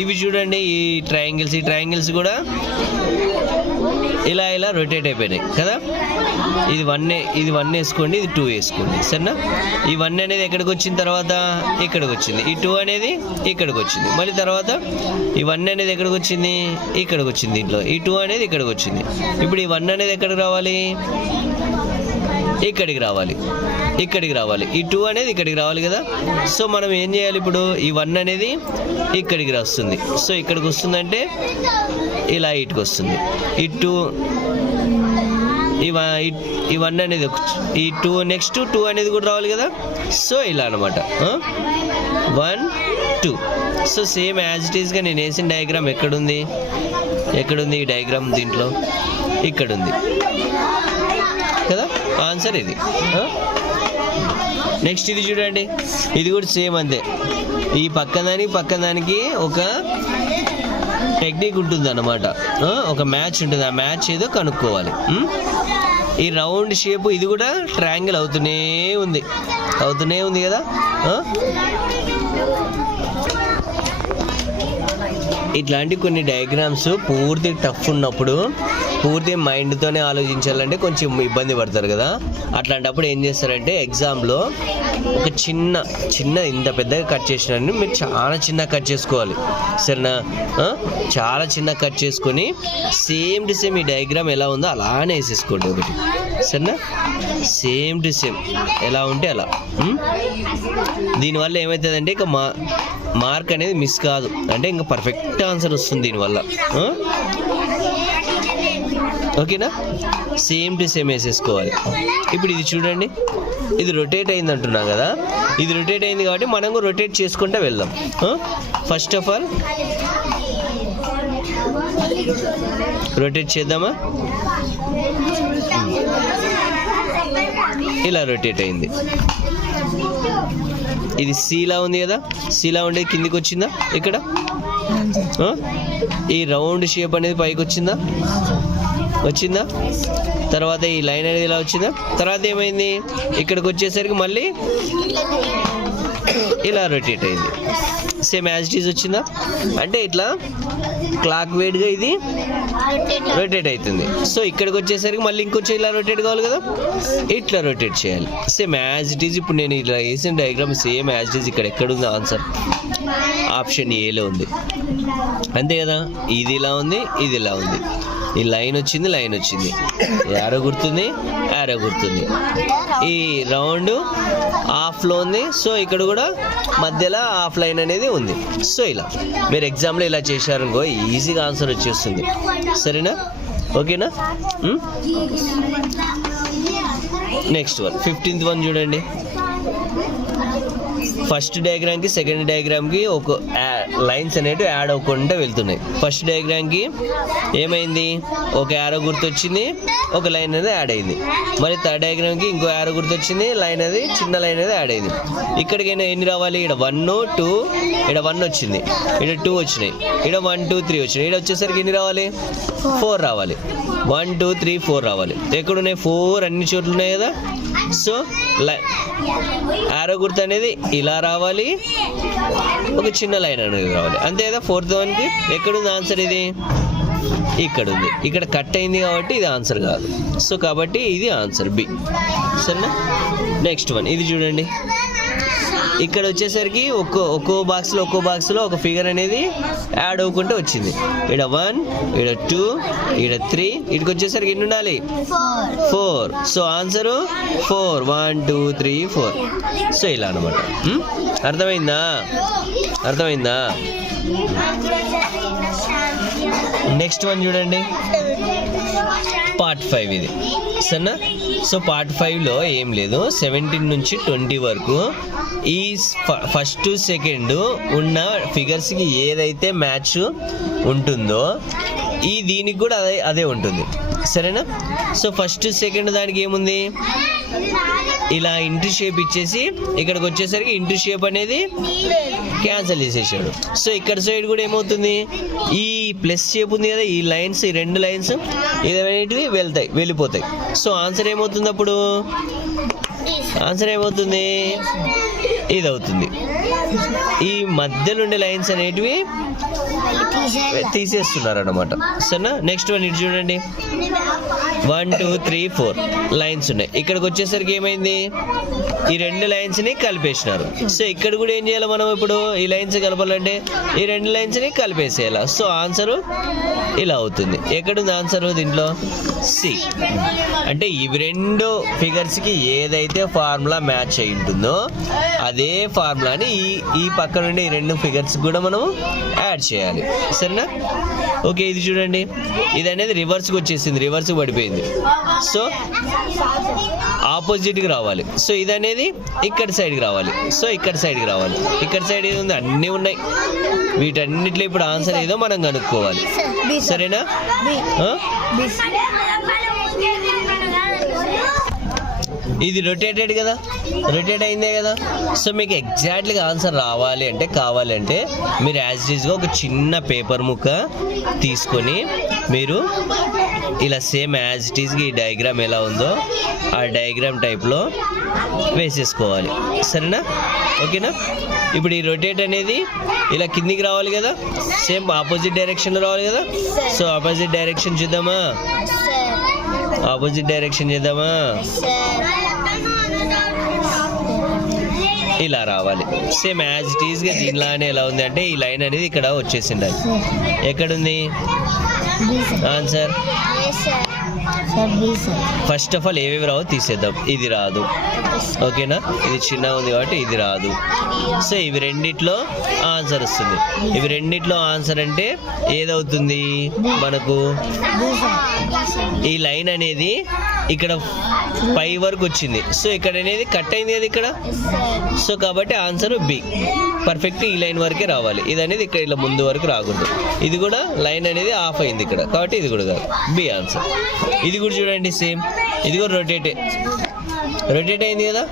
ఇవి చూడండి, ఈ ట్రయాంగిల్స్ కూడా ఇలా ఇలా రొటేట్ అయిపోయినాయి కదా. ఇది 1 వేసుకోండి, ఇది 2 వేసుకోండి, సరేనా. ఈ 1 అనేది ఎక్కడికి వచ్చిన తర్వాత ఇక్కడికి వచ్చింది, ఈ 2 అనేది ఇక్కడికి వచ్చింది, మళ్ళీ తర్వాత ఈ 1 అనేది ఎక్కడికి వచ్చింది, ఇక్కడికి వచ్చింది, దీంట్లో ఈ 2 అనేది ఇక్కడికి వచ్చింది. ఇప్పుడు ఈ 1 అనేది ఎక్కడికి రావాలి, ఇక్కడికి రావాలి, ఈ 2 అనేది ఇక్కడికి రావాలి కదా. సో మనం ఏం చేయాలి, ఇప్పుడు ఈ 1 అనేది ఇక్కడికి వస్తుంది, సో ఇక్కడికి వస్తుందంటే ఇలా ఇటుకు వస్తుంది, ఈ 2 ఈ 1 అనేది ఈ 2 నెక్స్ట్ 2 అనేది కూడా రావాలి కదా. సో ఇలా అనమాట 1 2. సో సేమ్ యాజ్ ఇట్ ఈస్గా నేను వేసిన డయాగ్రామ్ ఎక్కడుంది ఈ డయాగ్రామ్, దీంట్లో ఇక్కడ ఉంది కదా. ఆన్సర్ ఇది. నెక్స్ట్ ఇది చూడండి, ఇది కూడా సేమ్ అంతే. ఈ పక్కదానికి ఒక టెక్నిక్ ఉంటుంది అన్నమాట, ఒక మ్యాచ్ ఉంటుంది. ఆ మ్యాచ్ ఏదో కనుక్కోవాలి. ఈ రౌండ్ షేప్ ఇది కూడా ట్రయాంగిల్ అవుతూనే ఉంది కదా. ఇట్లాంటి కొన్ని డయాగ్రామ్స్ పూర్తి టఫ్ ఉన్నప్పుడు పూర్తి మైండ్తోనే ఆలోచించాలంటే కొంచెం ఇబ్బంది పడతారు కదా. అట్లాంటప్పుడు ఏం చేస్తారంటే ఎగ్జామ్లో ఒక చిన్న ఇంత పెద్దగా కట్ చేసినట్టు మీరు చాలా చిన్న కట్ చేసుకోవాలి, సరేనా. చాలా చిన్న కట్ చేసుకొని సేమ్ టు సేమ్ ఈ డయాగ్రామ్ ఎలా ఉందో అలానే వేసేసుకోండి ఒకటి, సరేనా. సేమ్ టు సేమ్ ఎలా ఉంటే అలా. దీనివల్ల ఏమవుతుందంటే ఇక మార్క్ అనేది మిస్ కాదు, అంటే ఇంకా పర్ఫెక్ట్ ఆన్సర్ వస్తుంది దీనివల్ల. ఓకేనా, సేమ్ టు సేమ్ వేసేసుకోవాలి. ఇప్పుడు ఇది చూడండి, ఇది రొటేట్ అయింది అంటున్నాం కదా. ఇది రొటేట్ అయింది కాబట్టి మనం రొటేట్ చేసుకుంటూ వెళ్దాం. ఫస్ట్ ఆఫ్ ఆల్ రొటేట్ చేద్దామా. ఇలా రొటేట్ అయింది. ఇది సీలా ఉంది కదా, సీలా ఉండేది కిందికి వచ్చిందా ఇక్కడ. ఈ రౌండ్ షేప్ అనేది పైకి వచ్చిందా, తర్వాత ఈ లైన్ అనేది ఇలా వచ్చిందా. తర్వాత ఏమైంది, ఇక్కడికి వచ్చేసరికి మళ్ళీ ఇలా రొటేట్ అయింది, సేమ్ యాజ్ ఇట్ ఈజ్ వచ్చిందా. అంటే ఇట్లా క్లాక్ వైడ్గా ఇది రొటేట్ అవుతుంది. సో ఇక్కడికి వచ్చేసరికి మళ్ళీ ఇంకొంచెం ఇలా రొటేట్ కావాలి కదా, ఇట్లా రొటేట్ చేయాలి సేమ్ యాజ్ ఇట్ ఈజ్. ఇప్పుడు నేను ఇలా వేసిన diagram same as it is ఇక్కడ ఎక్కడుంది ఆన్సర్, ఆప్షన్ ఏలో ఉంది, అంతే కదా. ఇది ఇలా ఉంది, ఇది ఇలా ఉంది, ఈ లైన్ వచ్చింది, యారో గుర్తుంది, ఈ రౌండ్ హాఫ్లో ఉంది. సో ఇక్కడ కూడా మధ్యలో హాఫ్ లైన్ అనేది ఉంది. సో ఇలా మీరు ఎగ్జామ్లో ఇలా చేశారనుకో ఈజీగా ఆన్సర్ వచ్చేస్తుంది, సరేనా. ఓకేనా. నెక్స్ట్ 15th వన్ చూడండి. ఫస్ట్ డయాగ్రామ్కి సెకండ్ డయాగ్రామ్కి ఒక లైన్స్ అనేవి యాడ్ అవ్వకుండా వెళ్తున్నాయి. ఫస్ట్ డయాగ్రామ్కి ఏమైంది, ఒక యారో గుర్తు వచ్చింది, ఒక లైన్ అనేది యాడ్ అయింది. మరి థర్డ్ డయాగ్రామ్కి ఇంకో యారో గుర్తు వచ్చింది, లైన్ అది చిన్న లైన్ అనేది యాడ్ అయింది. ఇక్కడికి ఎన్ని రావాలి, ఇక్కడ 1 2, ఇక్కడ 1 వచ్చింది, ఇక్కడ 2 వచ్చినాయి, ఇక్కడ 1 2 3 వచ్చినాయి. ఇక్కడ వచ్చేసరికి ఎన్ని రావాలి, 4 రావాలి. 1 2 3 4 రావాలి. ఎక్కడున్నాయి 4, అన్ని చోట్ల ఉన్నాయి కదా. సో యారో గుర్తు అనేది ఇలా రావాలి, ఒక చిన్న లైన్ అనేది రావాలి, అంతే కదా. 4th వన్కి ఎక్కడుంది ఆన్సర్, ఇది ఇక్కడ ఉంది. ఇక్కడ కట్ అయింది కాబట్టి ఇది ఆన్సర్ కాదు. సో కాబట్టి ఇది ఆన్సర్ బి, సరేనా. నెక్స్ట్ వన్ ఇది చూడండి. ఇక్కడ వచ్చేసరికి ఒక్కో బాక్స్లో ఒక ఫిగర్ అనేది యాడ్ అవ్వకుంటూ వచ్చింది. ఇక్కడ 1, ఇక్కడ 2, ఇక్కడ 3, ఇక్కడికి వచ్చేసరికి ఎన్ని ఉండాలి, 4. So answer 4, 1 2 3 4. సో ఇలా అనమాట. అర్థమైందా. నెక్స్ట్ వన్ చూడండి, పార్ట్ 5 ఇది, సరేనా. సో పార్ట్ 5లో ఏం లేదు, 17 నుంచి 20 వరకు ఈ ఫస్ట్ సెకండ్ ఉన్న ఫిగర్స్కి ఏదైతే మ్యాచ్ ఉంటుందో దీనికి కూడా అదే ఉంటుంది, సరేనా. సో ఫస్ట్ సెకండ్ దానికి ఏముంది, ఇలా ఇంటూ షేప్ ఇచ్చేసి ఇక్కడికి వచ్చేసరికి ఇంటూ షేప్ అనేది క్యాన్సిల్ చేసేసాడు. సో ఇక్కడ సైడ్ కూడా ఏమవుతుంది, ఈ ప్లస్ షేప్ ఉంది కదా, ఈ లైన్స్, ఈ 2 లైన్స్ ఇదేమైనవి వెళ్ళిపోతాయి. సో ఆన్సర్ ఏమవుతుంది, అప్పుడు ఆన్సర్ ఏమవుతుంది, ఇది అవుతుంది. ఈ మధ్యలో ఉండే లైన్స్ అనేటివి తీసేస్తున్నారు అనమాట. సరేనా? నెక్స్ట్ వన్ ఇటు చూడండి, 1 2 3 4 లైన్స్ ఉన్నాయి. ఇక్కడికి వచ్చేసరికి ఏమైంది, ఈ 2 లైన్స్ ని కలిపేసినారు. సో ఇక్కడ కూడా ఏం చేయాలి మనం, ఇప్పుడు ఈ లైన్స్ కలపాలంటే ఈ 2 లైన్స్ ని కలిపేసేయాలి. సో ఆన్సర్ ఇలా అవుతుంది. ఎక్కడుంది ఆన్సర్ దీంట్లో? సి. అంటే ఇవి 2 ఫిగర్స్ కి ఏదైతే ఫార్ములా మ్యాచ్ అయి ఉంటుందో అదే ఫార్ములాని ఈ పక్క నుండి ఈ 2 ఫిగర్స్ కూడా మనం యాడ్ చేయాలి. సరేనా? ఓకే, ఇది చూడండి, ఇది అనేది రివర్స్కి వచ్చేసింది, రివర్స్కి పడిపోయింది. సో ఆపోజిట్కి రావాలి. సో ఇది అనేది ఇక్కడ సైడ్కి రావాలి. సో ఇక్కడ సైడ్కి రావాలి. ఇక్కడ సైడ్ ఏది ఉంది, అన్నీ ఉన్నాయి. వీటన్నిటిలో ఇప్పుడు ఆన్సర్ ఏదో మనం కనుక్కోవాలి. సరేనా? ఇది రొటేటెడ్ కదా, రొటేట్ అయిందే కదా. సో మీకు ఎగ్జాక్ట్లీగా ఆన్సర్ రావాలి అంటే కావాలి అంటే మీరు యాజ్ యూజ్గా ఒక చిన్న పేపర్ ముక్క తీసుకొని మీరు ఇలా సేమ్ యాజ్ ఇట్ ఈస్గా ఈ డయాగ్రామ్ ఎలా ఉందో ఆ డయాగ్రామ్ టైప్లో వేసేసుకోవాలి. సరేనా? ఓకేనా? ఇప్పుడు ఈ రొటేట్ అనేది ఇలా కిందికి రావాలి కదా, సేమ్ ఆపోజిట్ డైరెక్షన్లో రావాలి కదా. సో ఆపోజిట్ డైరెక్షన్ చూద్దామా, ఆపోజిట్ డైరెక్షన్ చేద్దామా. ఇలా రావాలి సేమ్ యాజ్ ఇట్ ఈస్గా. దీనిలానే ఎలా ఉంది అంటే ఈ లైన్ అనేది ఇక్కడ వచ్చేసింది. ఎక్కడుంది ఆన్సర్? ఫస్ట్ ఆఫ్ ఆల్ ఏవేవి రావు తీసేద్దాం. ఇది రాదు, ఓకేనా? ఇది చిన్న ఉంది కాబట్టి ఇది రాదు. సో ఇవి రెండిట్లో ఆన్సర్ వస్తుంది. ఇవి రెండిట్లో ఆన్సర్ అంటే ఏదవుతుంది మనకు, ఈ లైన్ అనేది ఇక్కడ పై వరకు వచ్చింది. సో ఇక్కడ అనేది కట్ అయింది కదా ఇక్కడ. సో కాబట్టి ఆన్సర్ బి. పర్ఫెక్ట్ ఈ లైన్ వరకే రావాలి. ఇది అనేది ఇక్కడ ఇలా ముందు వరకు రాకూడదు. ఇది కూడా లైన్ అనేది ఆఫ్ అయింది ఇక్కడ, కాబట్టి ఇది కూడా కాదు, బి ఆన్సర్. ఇది కూడా చూడండి సేమ్, ఇది కూడా రొటేట్ అయింది కదా.